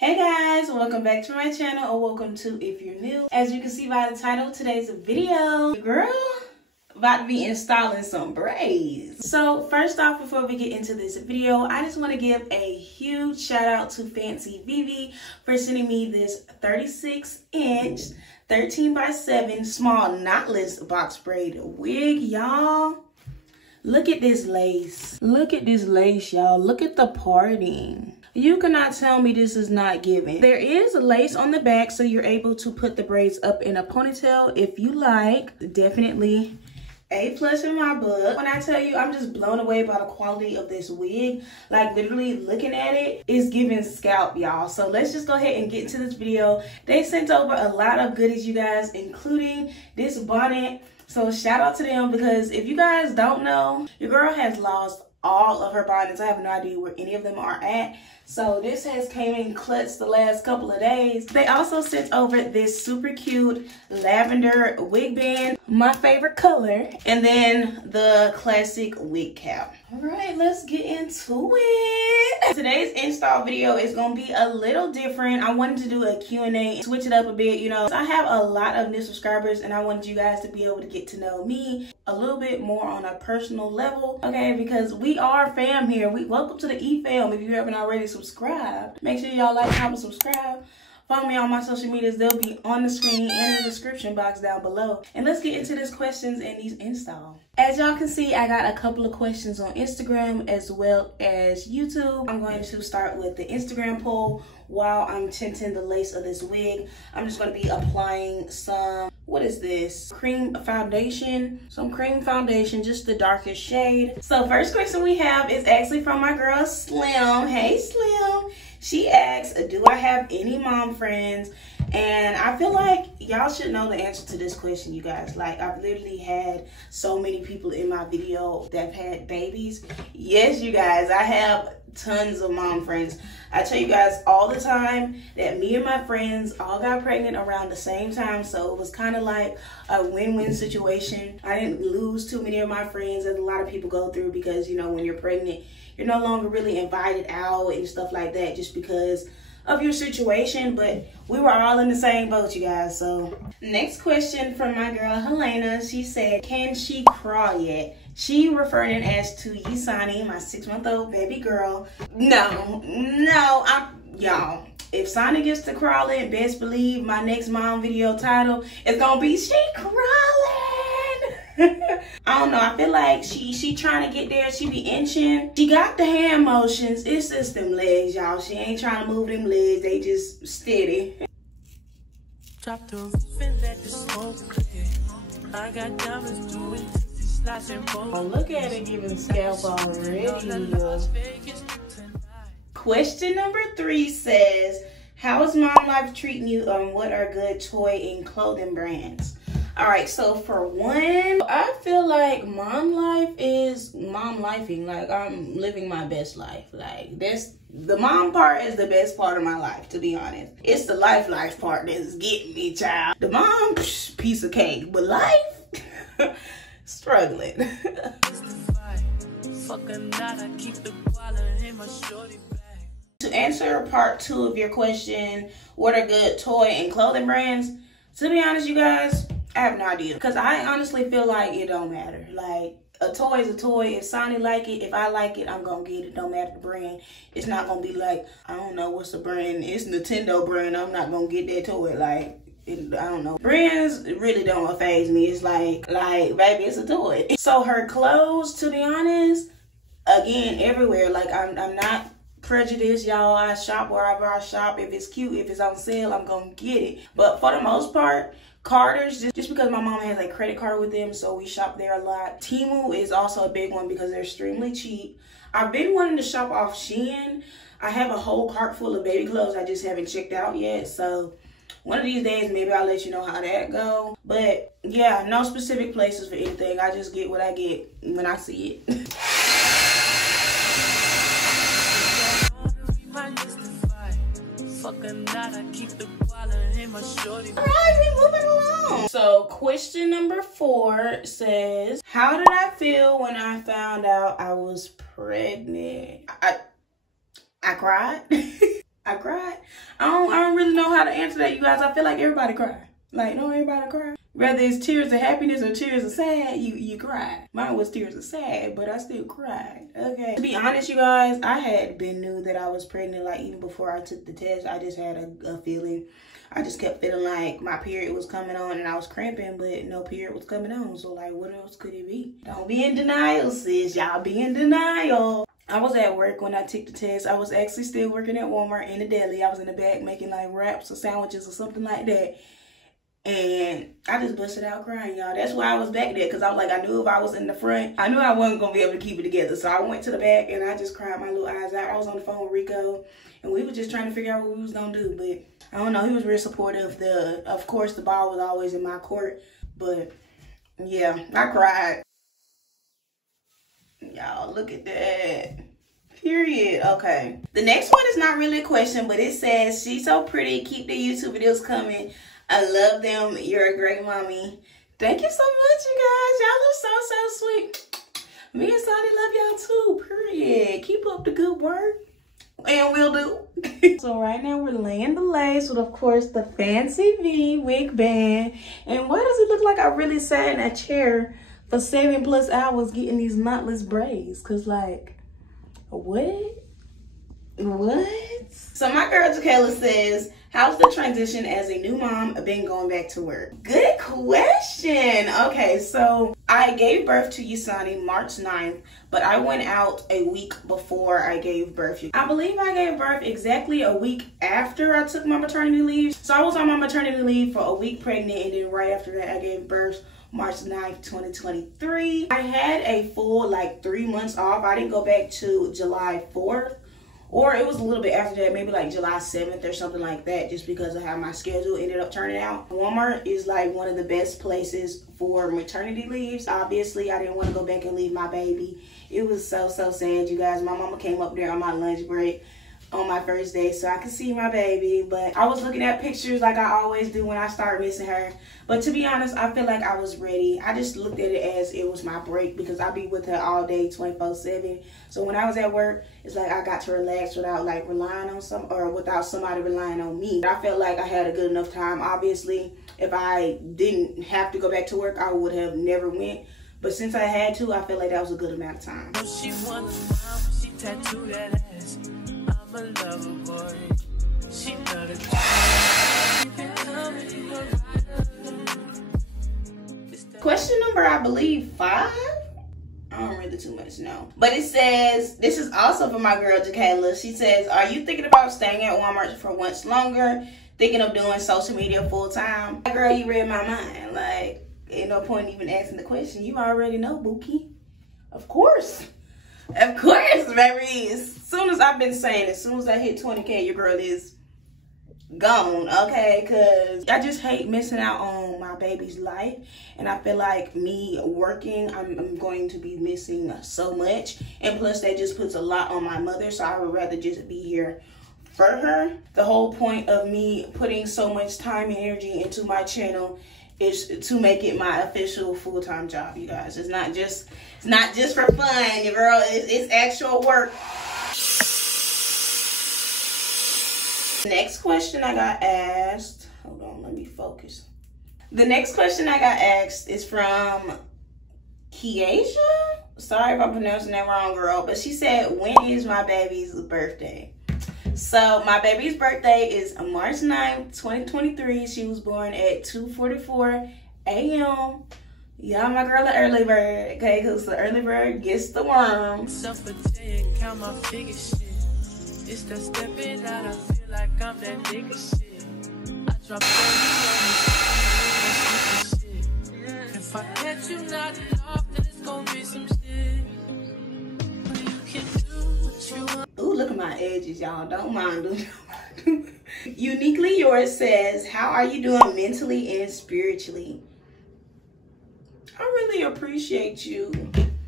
Hey guys, welcome back to my channel, or welcome to if you're new. As you can see by the title of today's video, girl about to be installing some braids. So first off, before we get into this video, I just want to give a huge shout out to FanCivivi for sending me this 36-inch 13x7 small knotless box braid wig, y'all. Look at this lace. Look at this lace, y'all. Look at the parting. You cannot tell me this is not giving. There is lace on the back, so you're able to put the braids up in a ponytail if you like. Definitely A+ in my book. When I tell you, I'm just blown away by the quality of this wig. Like, literally looking at it is giving scalp, y'all. So let's just go ahead and get into this video. They sent over a lot of goodies, you guys, including this bonnet. So shout out to them, because if you guys don't know, your girl has lost all of her bonnets. I have no idea where any of them are at. So this has came in clutch the last couple of days. They also sent over this super cute lavender wig band, my favorite color, and then the classic wig cap. All right, let's get into it. Today's install video is gonna be a little different. I wanted to do a Q&A, switch it up a bit. You know, I have a lot of new subscribers and I wanted you guys to be able to get to know me a little bit more on a personal level, okay? Because we are fam here. Welcome to the E-fam. If you haven't already subscribed, make sure y'all like, comment, subscribe. Follow me on my social medias. They'll be on the screen and in the description box down below. And let's get into these questions and these install. As y'all can see, I got a couple of questions on Instagram as well as YouTube. I'm going to start with the Instagram poll while I'm tinting the lace of this wig. I'm just going to be applying some, what is this? Cream foundation. Some cream foundation, just the darkest shade. So first question we have is actually from my girl Slim. Hey Slim. She asks, do I have any mom friends? And I feel like y'all should know the answer to this question, you guys. Like, I've literally had so many people in my video that have had babies. Yes, you guys, I have tons of mom friends. I tell you guys all the time that me and my friends all got pregnant around the same time. So it was kind of like a win-win situation. I didn't lose too many of my friends, as a lot of people go through, because, you know, when you're pregnant, you're no longer really invited out and stuff like that just because of your situation. But we were all in the same boat, you guys. So next question from my girl Helena. She said, can she crawl yet? She referred it as to Yisani, my 6-month-old baby girl. No, y'all. If Sani gets to crawling, best believe my next mom video title is gonna be she crawling. I don't know, I feel like she trying to get there. She be inching. She got the hand motions. It's just them legs, y'all. She ain't trying to move them legs. They just steady. Drop the let the smoke clear. I got diamonds doing. Oh, look at it giving scalp already. Question number 3 says, how is mom life treating you? What are good toy and clothing brands? All right, so for one, I feel like mom life is mom lifing. Like, I'm living my best life. Like, the mom part is the best part of my life, to be honest. It's the life part that's getting me, child. The mom, piece of cake, but life, struggling. To answer part 2 of your question, what are good toy and clothing brands? To be honest, you guys, I have no idea, because I honestly feel like it don't matter. Like, a toy is a toy. If Sani like it, if I like it, I'm gonna get it. Don't matter the brand. It's not gonna be like, I don't know what's the brand. It's Nintendo brand. I'm not gonna get that toy. Like, I don't know. Brands really don't faze me. It's like, baby, it's a toy. So her clothes, to be honest, again, everywhere. Like, I'm not prejudiced, y'all. I shop wherever I shop. If it's cute, if it's on sale, I'm gonna get it. But for the most part, Carter's, just because my mom has a credit card with them, so we shop there a lot. Temu is also a big one because they're extremely cheap. I've been wanting to shop off Shein. I have a whole cart full of baby clothes I just haven't checked out yet. So one of these days, maybe I'll let you know how that go. But yeah, no specific places for anything. I just get what I get when I see it. Alright, we moving along. So question number 4 says, how did I feel when I found out I was pregnant? I cried. I cried. I don't really know how to answer that, you guys. I feel like everybody cry. Like, don't everybody cry? Whether it's tears of happiness or tears of sad, you cried. Mine was tears of sad, but I still cried. Okay. To be honest, you guys, I had been knew that I was pregnant, like, even before I took the test. I just had a feeling. I just kept feeling like my period was coming on and I was cramping, but no period was coming on. So, like, what else could it be? Don't be in denial, sis. Y'all be in denial. I was at work when I took the test. I was actually still working at Walmart in the deli. I was in the back making, like, wraps or sandwiches or something like that. And I just busted out crying, y'all. That's why I was back there, because I was like, I knew if I was in the front, I knew I wasn't going to be able to keep it together. So I went to the back and I just cried my little eyes out. I was on the phone with Rico, and we were just trying to figure out what we was going to do. But I don't know, he was real supportive. Of course, the ball was always in my court. But yeah, I cried. Y'all, look at that. Period. Okay. The next one is not really a question, but it says, she's so pretty. Keep the YouTube videos coming. I love them. You're a great mommy. Thank you so much, you guys. Y'all are so sweet. Me and Sonny love y'all too. Period. Keep up the good work. And we'll do. So right now we're laying the lace with, of course, the FanCivivi wig band. And why does it look like I really sat in a chair for 7+ hours getting these knotless braids? Cause like, what? So my girl Okayliiyah says, how's the transition as a new mom been going back to work? Good question. Okay, so I gave birth to Yusani March 9th, but I went out a week before I gave birth. I believe I gave birth exactly a week after I took my maternity leave. So I was on my maternity leave for a week pregnant, and then right after that I gave birth March 9th, 2023. I had a full like 3 months off. I didn't go back to July 4th. Or it was a little bit after that, maybe like July 7th or something like that, just because of how my schedule ended up turning out. Walmart is like one of the best places for maternity leaves. Obviously, I didn't want to go back and leave my baby. It was so sad, you guys. My mama came up there on my lunch break on my first day so I could see my baby. But I was looking at pictures like I always do when I start missing her. But to be honest, I feel like I was ready. I just looked at it as it was my break, because I be with her all day 24/7. So when I was at work, it's like I got to relax without like relying on without somebody relying on me. I felt like I had a good enough time. Obviously, if I didn't have to go back to work, I would have never went. But since I had to, I feel like that was a good amount of time. She wanna smile, she tattooed that ass. I'm a lover boy. She love it. Question number, I believe, 5. I don't really too much know. But it says, this is also for my girl Okayliiyah. She says, are you thinking about staying at Walmart for much longer? Thinking of doing social media full time? Girl, you read my mind. Like, ain't no point even asking the question. You already know, Bookie. Of course. Of course, baby. As soon as I've been saying, as soon as I hit 20K, your girl is gone, okay? Because I just hate missing out on my baby's life. And I feel like me working, I'm going to be missing so much. And plus, that just puts a lot on my mother. So I would rather just be here for her. The whole point of me putting so much time and energy into my channel is to make it my official full-time job, you guys. It's not just for fun, your girl. It's actual work. Next question I got asked. Hold on, let me focus. The next question I got asked is from Kiesha. Sorry if I'm pronouncing that wrong, girl. But she said, when is my baby's birthday? So my baby's birthday is March 9th, 2023. She was born at 2:44 a.m. Y'all, my girl, the early bird, okay? Because the early bird gets the worm. Count my figure shit. It's that stepping out, I feel like I'm that nigga shit. I drop shit. If I catch you not off, then it's gonna be some shit. You can do what you want. Ooh, look at my edges, y'all. Don't mind them. Uniquely Yours says, how are you doing mentally and spiritually? I really appreciate you.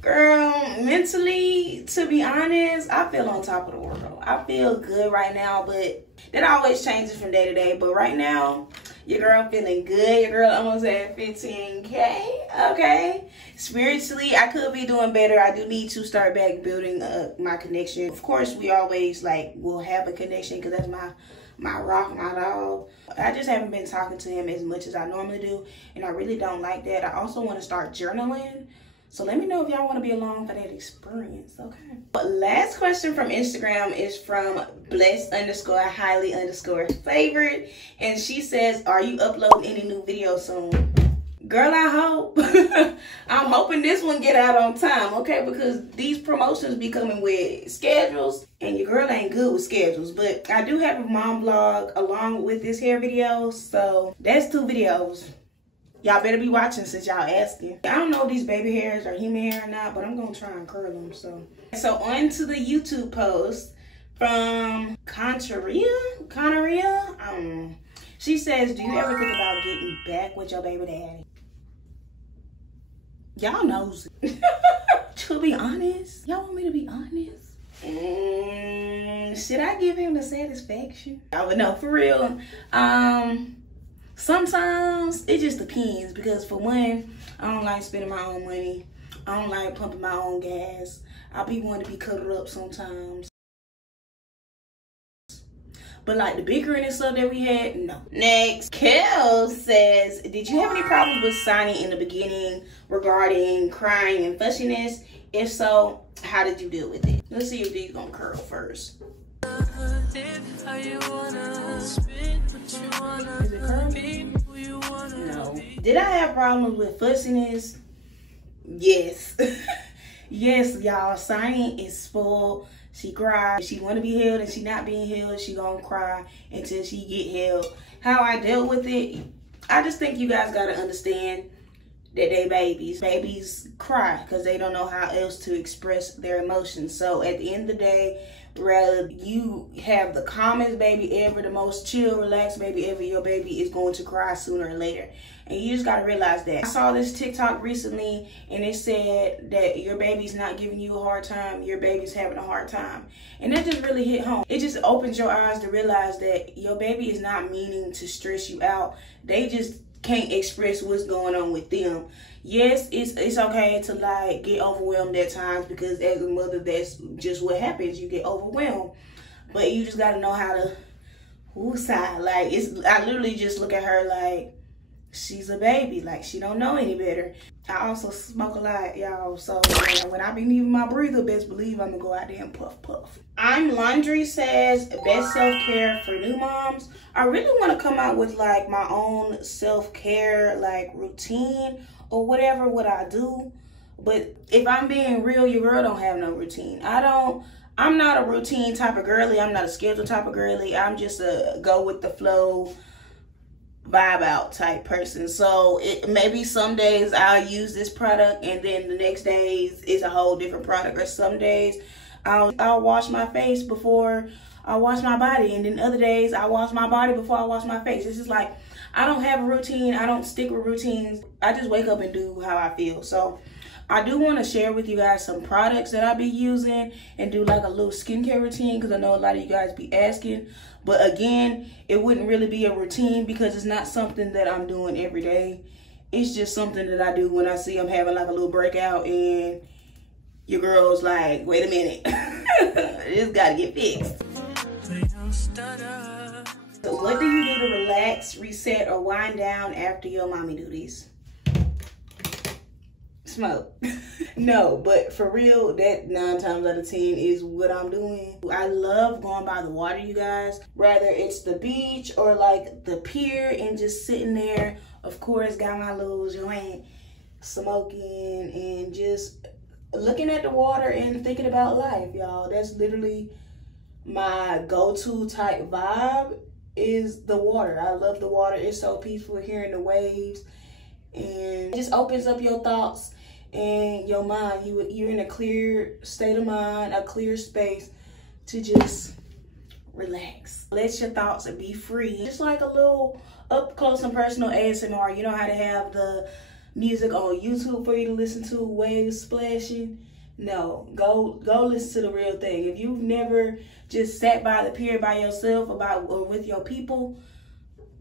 Girl, mentally, to be honest, I feel on top of the world. I feel good right now, but that always changes from day to day. But right now, Your girl feeling good. Your girl almost at 15K. Okay. Spiritually, I could be doing better. I do need to start back building my connection. Of course, we always like will have a connection because that's my rock, my dog. I just haven't been talking to him as much as I normally do, and I really don't like that. I also want to start journaling. So let me know if y'all want to be along for that experience, okay? But last question from Instagram is from blessed_highly_favorite. And she says, are you uploading any new videos soon? Girl, I hope. I'm hoping this one get out on time, okay? Because these promotions be coming with schedules, and your girl ain't good with schedules. But I do have a mom vlog along with this hair video, so that's 2 videos. Y'all better be watching since y'all asking. I don't know if these baby hairs are human hair or not, but I'm gonna try and curl them. So on to the YouTube post from Conneria. She says, do you ever think about getting back with your baby daddy? Y'all knows it. To be honest, y'all want me to be honest? Should I give him the satisfaction? I would know, for real. Sometimes it just depends, because for one, I don't like spending my own money. I don't like pumping my own gas. I'll be wanting to be cuddled up sometimes. But like the bickering and stuff that we had, no. Next, Kel says, did you have any problems with SANI in the beginning regarding crying and fussiness? If so, how did you deal with it? Let's see if these gonna curl first. Is it curling? No. Did I have problems with fussiness? Yes. Yes, y'all. SANI is spoiled. She cries. She want to be held, and she not being held. She gonna cry until she get held. How I dealt with it, I just think you guys gotta understand that they babies. Babies cry because they don't know how else to express their emotions. So at the end of the day, rather you have the calmest baby ever, the most chill, relaxed baby ever, your baby is going to cry sooner or later. And you just gotta realize that. I saw this TikTok recently, and it said that your baby's not giving you a hard time, your baby's having a hard time. And that just really hit home. It just opens your eyes to realize that your baby is not meaning to stress you out. They just can't express what's going on with them. Yes, it's okay to like get overwhelmed at times, because as a mother, that's just what happens. You get overwhelmed. But you just gotta know how to woosah. Like, I literally just look at her like she's a baby, like she don't know any better. I also smoke a lot, y'all, so when I be needing my breather, best believe I'm gonna go out there and puff puff. I'm Laundry says, best self-care for new moms. I really want to come out with like my own self-care like routine or whatever what I do. But if I'm being real, your girl don't have no routine. I'm not a routine type of girly. I'm not a schedule type of girly. I'm just a go with the flow, vibe out type person. So maybe some days I'll use this product, and then the next days it's a whole different product. Or some days I'll wash my face before I wash my body, and then other days I wash my body before I wash my face. It's just like, I don't have a routine. I don't stick with routines. I just wake up and do how I feel. So I do want to share with you guys some products that I be using and do like a little skincare routine, because I know a lot of you guys be asking. But again, it wouldn't really be a routine because it's not something that I'm doing every day. It's just something that I do when I see I'm having like a little breakout and your girl's like, wait a minute, this gotta get fixed. So what do you do to relax, reset, or wind down after your mommy duties? Smoke. No, but for real, that 9 times out of 10 is what I'm doing. I love going by the water, you guys. Whether it's the beach or like the pier and just sitting there. Of course, got my little joint, smoking and just looking at the water and thinking about life, y'all. That's literally my go-to type vibe, is the water. I love the water. It's so peaceful, hearing the waves, and it just opens up your thoughts and your mind. You're in a clear state of mind, a clear space to just relax. Let your thoughts be free. Just like a little up close and personal ASMR. You know how to have the music on YouTube for you to listen to, waves splashing? No, go listen to the real thing. If you've never just sat by the pier by yourself or with your people,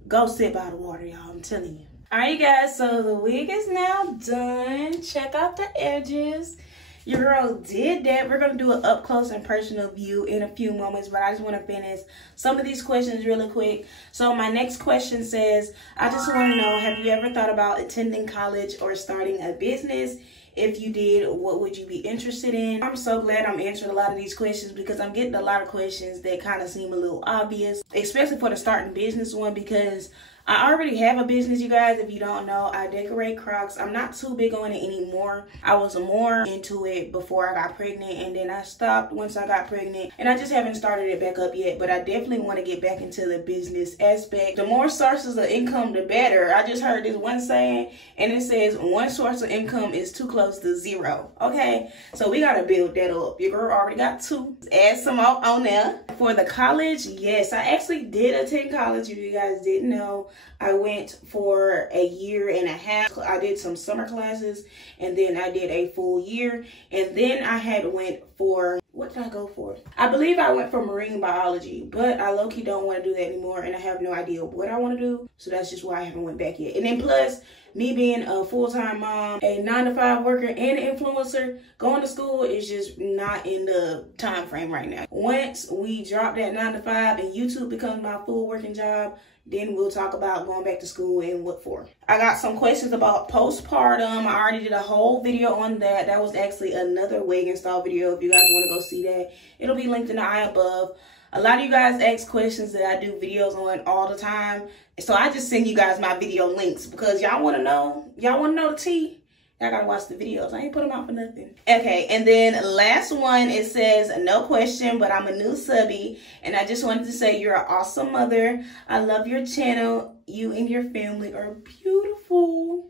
go sit by the water, y'all. I'm telling you. All right, you guys, so the wig is now done. Check out the edges. Your girl did that. We're going to do an up close and personal view in a few moments, but I just want to finish some of these questions really quick. So my next question says, I just want to know, have you ever thought about attending college or starting a business? If you did, what would you be interested in? I'm so glad I'm answering a lot of these questions because I'm getting a lot of questions that kind of seem a little obvious, especially for the starting business one, because I already have a business, you guys. If you don't know, I decorate CROCS. I'm not too big on it anymore. I was more into it before I got pregnant, and then I stopped once I got pregnant, and I just haven't started it back up yet, but I definitely want to get back into the business aspect. The more sources of income, the better. I just heard this one saying, and it says one source of income is too close to zero. Okay, so we got to build that up. Your girl already got 2. Add some more on there. For the college, yes, I actually did attend college. If you guys didn't know, I went for a year and a half. I did some summer classes, and then I did a full year, and then I had went for, what did I go for? I believe I went for marine biology, but I low-key don't want to do that anymore, and I have no idea what I want to do, so that's just why I haven't went back yet. And then plus, me being a full-time mom, a 9-to-5 worker, and an influencer, going to school is just not in the time frame right now. Once we drop that 9-to-5 and YouTube becomes my full working job, then we'll talk about going back to school and what for. I got some questions about postpartum. I already did a whole video on that. That was actually another wig install video. If you guys want to go see that, it'll be linked in the eye above. A lot of you guys ask questions that I do videos on all the time. So I just send you guys my video links because y'all want to know. Y'all want to know the tea. Y'all gotta watch the videos. I ain't put them out for nothing. Okay, and then last one, it says, no question, but I'm a new subby. And I just wanted to say you're an awesome mother. I love your channel. You and your family are beautiful.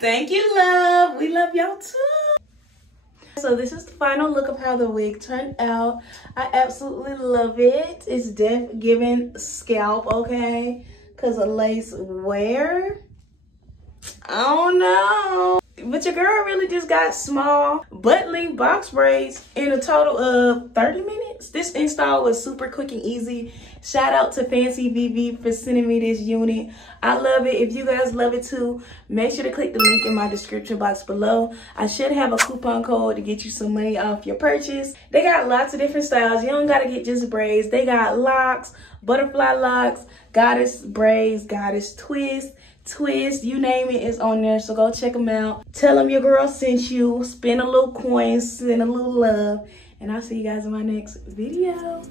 Thank you, love. We love y'all too. So this is the final look of how the wig turned out. I absolutely love it. It's definitely giving scalp, okay? Because of lace wear. I don't know. But your girl really just got small butt length box braids in a total of 30 minutes. This install was super quick and easy. Shout out to FanCivivi for sending me this unit. I love it. If you guys love it too, make sure to click the link in my description box below. I should have a coupon code to get you some money off your purchase. They got lots of different styles. You don't gotta get just braids. They got locks, butterfly locks, goddess braids, goddess twist, you name it, is on there. So go check them out. Tell them your girl sent you. Spend a little coin, send a little love, and I'll see you guys in my next video.